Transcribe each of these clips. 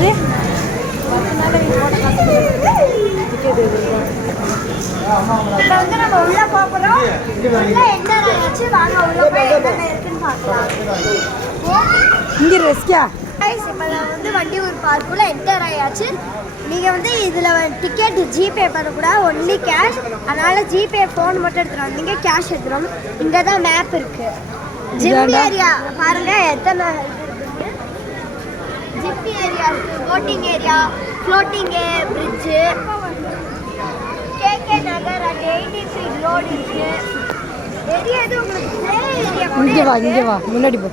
என்னது இங்கே ரெஸ்கியா வந்து வண்டியூர் பார்க்குள்ள என்டர் ஆயாச்சு. நீங்கள் வந்து இதில் டிக்கெட் ஜிபே பண்ணக்கூடாது, ஒன்லி கேஷ். அதனால் ஜிபே ஃபோன் மட்டும் எடுத்துகிட்டு வந்தீங்க, கேஷ் எடுத்துகிறோம். இங்கே தான் மேப் இருக்குது. ஜிம் ஏரியா பாருங்கள், எத்தனை ஜிம் ஏரியா இருக்குது, boating area, floating bridge, KK Nagar and 83 road இருக்குது. ஏரியா எது உங்களுக்கு ஏரியா? இங்கே வா முன்னாடி போ.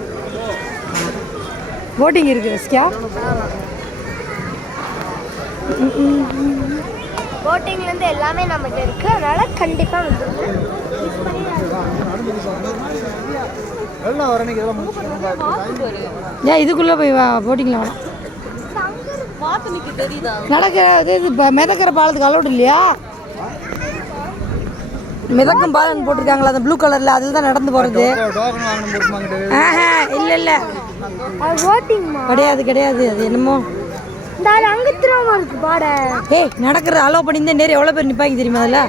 போட்டிங் இருக்குது ரெஸ்கியா. போட்டிங்லேருந்து எல்லாமே நம்மகிட்ட இருக்குது, அதனால் கண்டிப்பாக வந்துடுங்க. ஏன் இதுக்குள்ளே போய் போட்டிங்கில் வேணாம் நடக்கிற இது மிதக்கிற பாலத்துக்கு அலோடு இல்லையா? மிதக்கும் பாலம் போட்டிருக்காங்களா அந்த ப்ளூ கலரில், அதில் தான் நடந்து போகிறது. இல்லை இல்லை கிடையாது கிடையாது, அது என்னமோ இருக்கு பாட. ஏய் நடக்கிற அலோ பண்ணியிருந்தேன். நேரம் எவ்வளோ பேர் நிற்பாங்க தெரியுமா? அதில்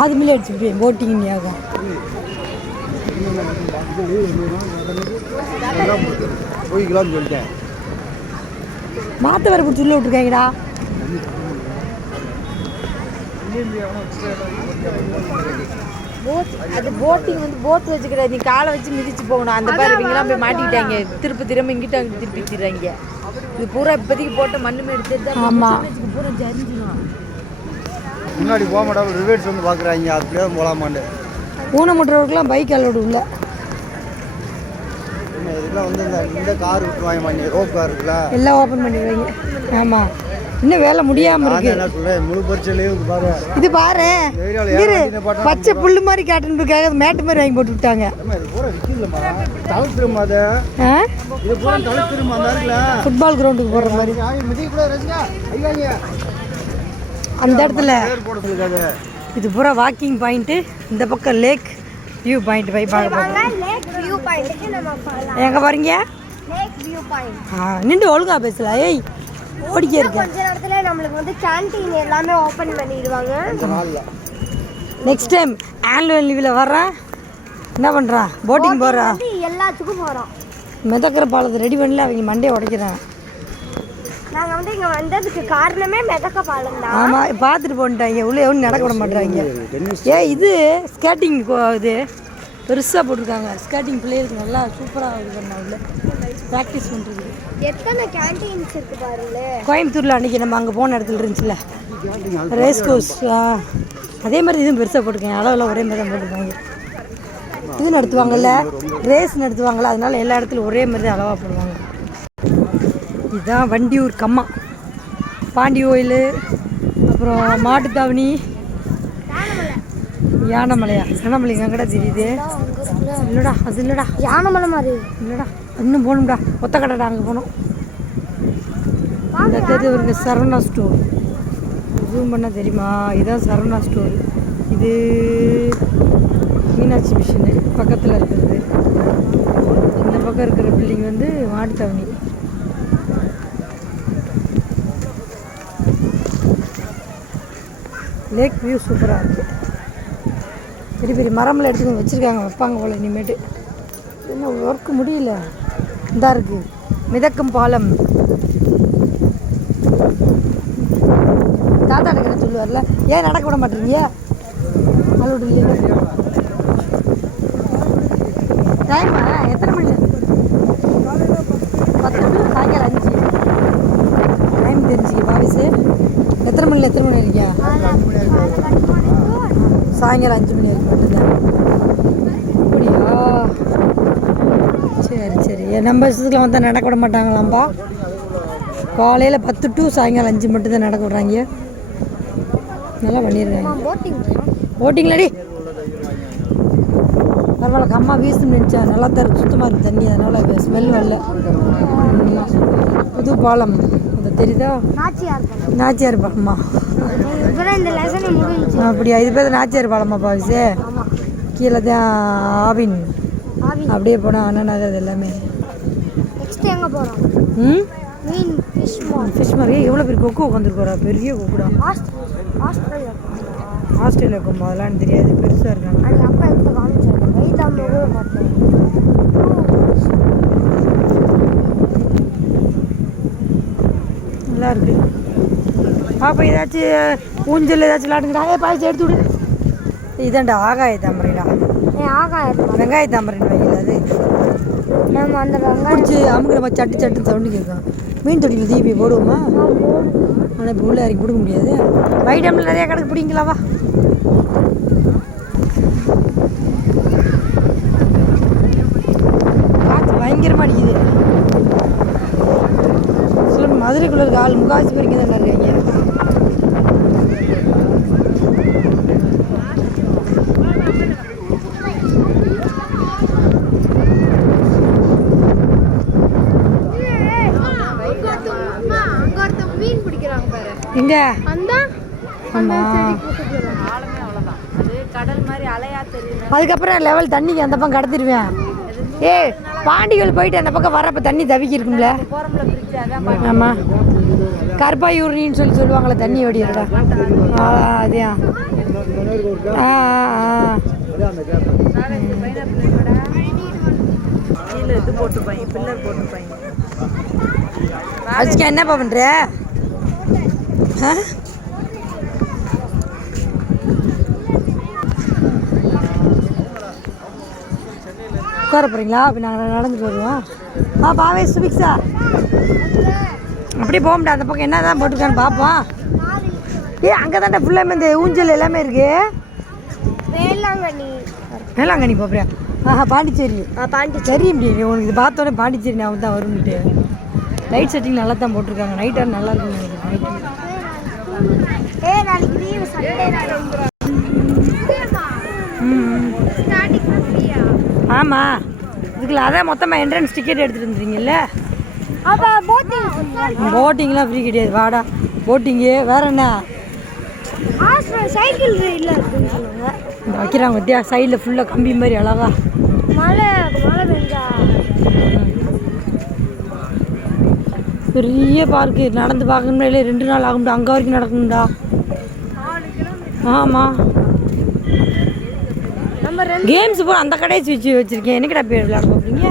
ஆதுமில்ல அடிச்சு போட்டிங் ஞாபகம். மாத்த வர பிடிச்சி உள்ள விட்டுருக்காங்கடா. அது போட்டிங் வந்து போட் வச்சுக்கிறாரு, நீ காலை வச்சு மிதிச்சு போகணும். அந்த மாதிரி இவங்கெல்லாம் போய் மாட்டிக்கிட்டாங்க, திரும்ப இங்கிட்ட அங்கே திருப்பிடுறாங்க. இது பூரா இப்போதைக்கு போட்ட மண்ணு எடுத்து. ஆமாம் பூரா ஜரிஞ்சிடும். முன்னாடி போக மாட்டாங்க, ரிவேட்ஸ் வந்து பார்க்குறாங்க, அப்படியே போகலாமாண்டு. ஊனமுற்றவர்களுக்கெல்லாம் பைக் அலோடு இல்லை. இதெல்லாம் வந்து இந்த கார் விட்டுருவாங்க, ரோப் கார் இருக்குல்ல, எல்லாம் ஓப்பன் பண்ணிடுவாங்க. ஆமாம் இன்னும் வேலை முடியாமல் இருக்கு. என்ன சொல்கிறேன், முழு பரிச்சையிலேயே பாரு. இது பாரு பச்சை புல்லு மாதிரி காட்டுறதுக்காக மேட்டு மாதிரி வாங்கி போட்டு விட்டாங்க. ஃபுட்பால் கிரவுண்டுக்கு போடுற மாதிரி அந்த இடத்துல. இது பூரா வாக்கிங் பாயிண்ட்டு. இந்த பக்கம் லேக் வியூ பாயிண்ட் போய் பார்க்க. எங்கே பாருங்க நின்று ஒழுங்கா பேசல. ஏய் ஓடிக்கே இருக்கு. கொஞ்ச நேரத்துல நம்மளுக்கு வந்து கேண்டீன் எல்லாமே ஓபன் பண்ணிடுவாங்க. நெக்ஸ்ட் டைம் ஆனுவல் லீவில் வர்றேன். என்ன பண்ணுறான்? போட்டிங் போகிறா, எல்லாத்துக்கும் போகிறோம். மிதக்கிற பாலத்தை ரெடி பண்ணல, அவங்க மண்டையை உடைக்கிறான். நாங்கள் வந்து இங்கே வந்ததுக்கு காரணமே மிதக்க பாலம் தான். ஆமாம் பார்த்துட்டு போன்ட்டாங்க, உள்ளே எவ்வளோ நடக்க விட மாட்டாங்க. இது ஸ்கேட்டிங் இது பெருசாக போட்டிருக்காங்க. ஸ்கேட்டிங் பிள்ளைகளுக்கு நல்லா சூப்பராக இது பண்ணாங்க, ப்ராக்டிஸ் பண்ணுறது. எத்தனை கேண்டீன்ஸ் இருக்கு பாருங்களே. கோயம்புத்தூரில் அன்றைக்கி நம்ம அங்கே போன இடத்துல இருந்துச்சுல்ல ரேஸ் கோர்ஸ், அதே மாதிரி இதுவும் பெருசாக போட்டிருக்காங்க. அளவில் ஒரே மாதிரி தான் போட்டிருக்காங்க. இது நடத்துவாங்கல்ல, ரேஸ் நடத்துவாங்கள்ல, அதனால எல்லா இடத்துலையும் ஒரே மாதிரி தான் அளவாக போடுவாங்க. இதுதான் வண்டியூர் கம்மா, பாண்டி கோயில், அப்புறம் மாட்டுத்தாவணி, யானைமலையா? யானைமலை எங்கடா தெரியுது? இல்லைடா அது இல்லைடா, யானைமலை மாதிரி இல்லைடா, இன்னும் போகணும்டா. ஒத்த கடைடா, அங்கே போகணும். இந்த தெரியுது சரவணா ஸ்டோர், ஜூம் பண்ணால் தெரியுமா? இதுதான் சரவணா ஸ்டோர். இது மீனாட்சி மிஷினு பக்கத்தில் இருக்கிறது. இந்த பக்கம் இருக்கிற பில்டிங் வந்து மாட்டுத்தாவணி. லேக் வியூ சூப்பராக இருக்குது. பெரிய பெரிய மரம்லாம் எடுத்துக்கொண்டு வச்சுருக்காங்க, வைப்பாங்க போல் இனிமேட்டு. இன்னும் ஒர்க்கு முடியல. இந்தா இருக்குது மிதக்கும் பாலம். தாத்தா நடக்கிற சொல்லுவார்ல, ஏன் நடக்க விட மாட்டேறீங்க? அலோடு இல்லையா? டைமா எத்தனை மணி? 10 to சாயங்காலம் 5. டைம் தெரிஞ்சுக்க பாவிஸு. எத்தனை மணி இருக்கியா? சாயங்காலம் 5 மணி வரைக்கும் மட்டும்தான். அப்படியா? சரி சரி. நம்ம இஷ்டத்துக்குலாம் வந்தால் நடக்க விட மாட்டாங்களாம்பா. காலையில் 10 to சாயங்காலம் 5 மட்டும்தான் நடக்க விட்றாங்க. நல்லா பண்ணிடுறாங்க. போட்டிங்களடி பரவாயில்ல. அம்மா வீசுன்னு நினச்சா நல்லா தான் சுத்தமாக இருக்குது தண்ணி, அதனால் ஸ்மெல் வரல. புது பாலம் அது தெரியுதா? நாச்சியார் பாலம்மா. அப்படியா? இது பேர் நாச்சியார் பாலம்மா பாவிசே. கீழே தான் ஆவின் அப்படியே போனால் அண்ணன் நகர் எல்லாமே. நெக்ஸ்ட் எங்கே போகிறோம்? ம் மீன் ஃபிஷ் மாதிரி எவ்வளோ பெரிய கொக்கு உட்காந்துருக்கோரா, பெரிய கொக்குடா. ஆஸ்திரேலியா ஹாஸ்டலில் இருக்கும் அதெல்லாம் எனக்கு தெரியாது, பெருசாக இருக்காங்க. அது அப்பா எடுத்து காமிச்சாரு. வயிற்றாம பார்த்தேன். நல்லா இருக்கு. பாப்பா ஏதாச்சும் ஊஞ்சல் ஏதாச்சும் விளாடுங்கடா. பாய்ச்சி எடுத்து விடு. இதாண்டா ஆகாய தாமரைடா. ஆகாயம் வெங்காய தாமரைன்னு வைக்கல அது. நம்ம அந்த வெங்காயம் பிடிச்சி அமுக்கு நம்ம சட்டு சட்டு சவுண்டு கேட்கும். மீன் தொட்டியில் தீபி போடுவோமா? ஆனால் இப்போ உள்ளே இறக்கி கொடுக்க முடியாது. ரைட் டைமில் நிறையா கணக்கு பிடிங்களாவா? காற்று பயங்கரமாக அடிக்குது. சில மதுரைக்குள்ளே இருக்க ஆள் முகாசி பேர் இங்கே தான் இருக்காங்க. மீன் பிடிக்கிறாங்க பாரு. எங்க அந்த கடல் மாதிரி அலையா தெரியும். அதுக்கப்புறம் லெவல் தண்ணிக்கு அந்த பக்கம் கடத்திடுவேன். பாண்டிகள் போயிட்டு அந்த பக்கம் வரப்போ தண்ணி தவிக்கி இருக்கும்ல. போறோம்ல பிரிட்ஜ், அதான் ஆமாம், கருப்பாயூரின்னு சொல்லுவாங்களே தண்ணி ஓடிடுறா. அதே கீழே இது போட்டுப்பாங்க, பில்லர் போட்டுப்பாங்க. அதுக்கு என்னப்பா பண்ணுற? உட்கார போகிறீங்களா? அப்போ நாங்கள் நடந்துட்டு வருவோம். பாவே சுபிக்ஸா அப்படியே போக முடியாது. அந்த பக்கம் என்ன தான் போட்டுருக்கான்னு பார்ப்போம். அங்கே தான்டா ஃபுல்லாமே இந்த ஊஞ்சல் எல்லாமே இருக்கு. வேளாங்கண்ணி போறியா? பாண்டிச்சேரி. பாண்டிச்சேரி முடியும் உனக்கு இது பார்த்தோன்னே பாண்டிச்சேரி நான் தான் வரும்னுட்டு. லைட் செட்டிங் நல்லா தான் போட்டிருக்காங்க. நைட்டாக நல்லா இருக்கும் ஆமாம், இதுக்குள்ள அதான் மொத்தமாக என்ட்ரன்ஸ் டிக்கெட் எடுத்துகிட்டு வந்துடுறீங்கல்ல. போட்டிங்லாம் ஃப்ரீ கிடையாது. வாடா போட்டிங்கு வேற என்ன சைக்கிள் இந்த வைக்கிறாங்க பத்தியா, சைடில் ஃபுல்லாக கம்பி மாதிரி அழகா. மழை பெஞ்சா பெரிய பார்க்கு. நடந்து பார்க்கணும்னா 2 நாள் ஆகும்டா. அங்கே வரைக்கும் நடக்கணும்டா. ஆமாம், கேம்ஸ் போகிற அந்த கடையை வச்சு வச்சுருக்கேன். என்னக்கடா பேர் விளையாட போகிறீங்க?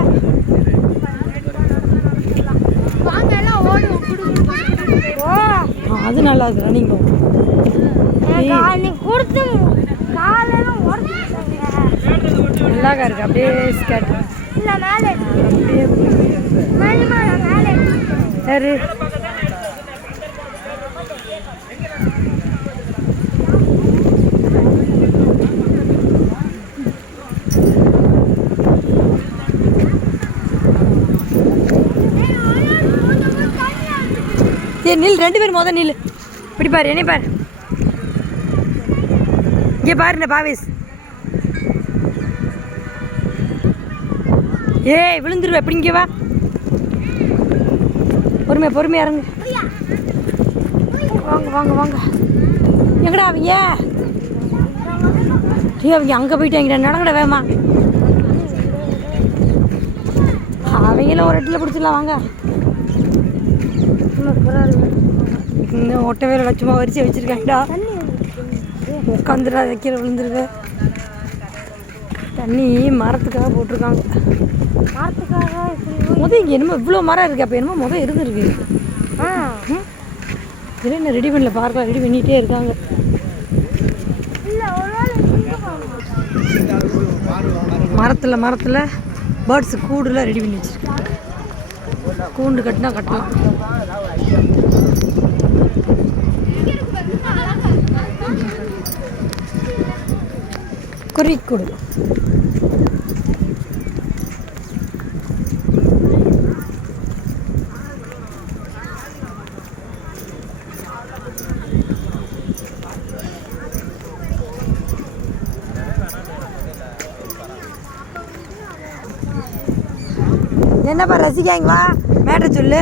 அது நல்லா இருக்கு. ரன்னிங் நல்லா இருக்கு. அப்படியே ஸ்கேட் அப்படியே சரி. நில், 2 பேர் மொதல் நில். இப்படி பாரு, என்ன பாரு, இங்கே பாருண்ண பாவேஸ். ஏய் விழுந்துருவேன். எப்படி இங்கே வா, பொறுமையாக இறங்கு. வாங்க. எங்கடா அவங்க? அவங்க அங்கே போயிட்டாங்கடா. நடங்கடா வேமா. அவங்களும் ஒரு இடத்துல பிடிச்சிடலாம். வாங்க. இன்னும் ஒட்டவே லட்சமாக வரிசை வச்சுருக்காங்கடா. உட்காந்துடா, வைக்கிற விழுந்துருவேன். தண்ணி மரத்துக்காக போட்டிருக்காங்க. இங்கே என்னமோ இவ்வளோ மரம் இருக்குது. அப்போ என்னமோ இருந்துருக்கு. இது என்ன ரெடி பண்ணல, பார்க்கலாம். ரெடி பண்ணிகிட்டே இருக்காங்க. மரத்தில் பேர்ட்ஸு கூடுலாம் ரெடி பண்ணி வச்சுருக்காங்க. கூண்டு கட்டினா கட்டலாம். குறிக்கூடு என்னப்பா ரசிக்காங்களா? மேட்டை சொல்லு.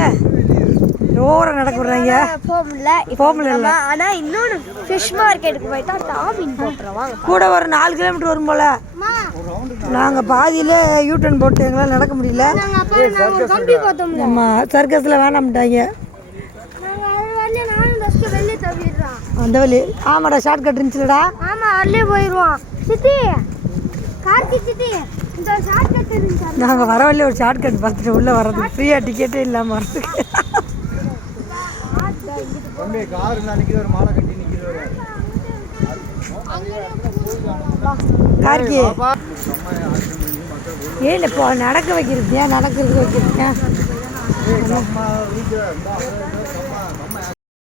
ஓரம் நடக்க விடுறாங்க. போக முடியல போக முடியல. ஆனா இன்னொன்று ஃபிஷ் மார்க்கெட்டுக்கு போயிட்டா டாமின் போட்டுருவோம் வாங்க. கூட ஒரு 4 கிலோமீட்டர் வரும் போல். நாங்கள் பாதியில் யூட்டன் போட்டு எங்களால் நடக்க முடியல. நாங்கள் கம்பி பார்த்தோம். நம்ம சர்க்கஸில் வேணாம்ட்டாங்க. நாங்கள் அது வந்து நானும் ஃபஸ்ட்டு வெளியே தவிடுறோம். அந்த வழி ஆமாடா ஷார்ட் கட் இருந்துச்சுலடா. ஆமாம் அதுலேயே போயிடுவோம். சித்தி கார்த்தி சித்தி இந்த ஷார்ட் கட் இருந்துச்சு. நாங்கள் வர வழியில் ஒரு ஷார்ட் கட் பார்த்துட்டு உள்ளே வர்றதுக்கு ஃப்ரீயாக டிக்கெட்டே இல்லாமல் வர்றதுக்கு. தம்பி கார் நினைக்கிது ஒரு மாலை கட்டி நிற்கிது. கார்கி ஏன் இப்போ நடக்க வைக்கிறது ஏன் நடக்கிறதுக்கு வைக்கிறீங்க?